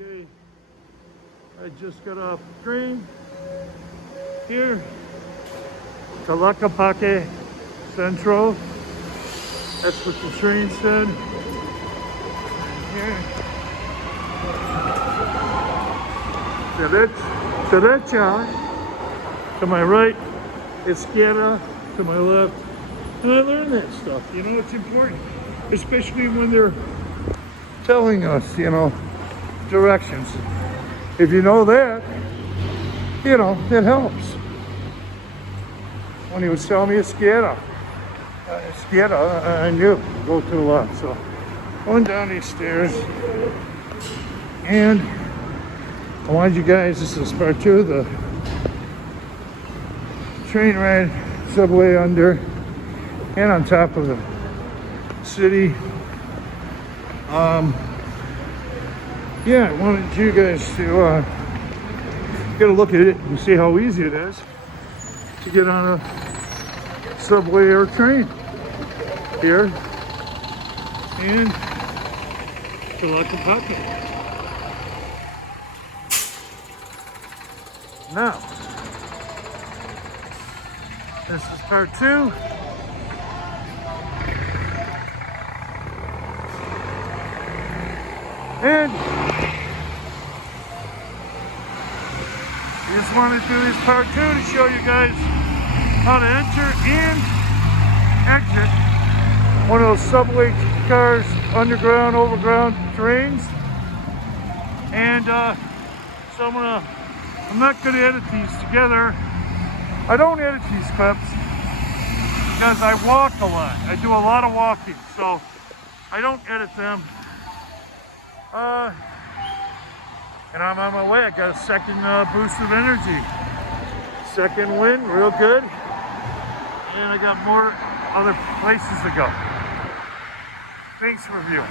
Okay, I just got off the train here to TLAQUEPAQUE Central. That's what the train said. Here. Derecha. To my right, izquierda. To my left. And I learned that stuff. You know, it's important. Especially when they're telling us, you know, directions. If you know that, you know, it helps. When he was telling me izquierda, I knew go to the left. So going down these stairs, and I wanted you guys, this is part 2 of the train ride, subway under and on top of the city. Yeah, I wanted you guys to get a look at it and see how easy it is to get on a subway or train here in TLAQUEPAQUE. Now, this is part 2. And I just wanted to do this part 2 to show you guys how to enter and exit one of those subway cars, underground, overground trains. And so I'm not going to edit these together. I don't edit these clips because I walk a lot. I do a lot of walking, so I don't edit them. And I'm on my way. I got a second boost of energy. Second win, real good. And I got more other places to go. Thanks for viewing.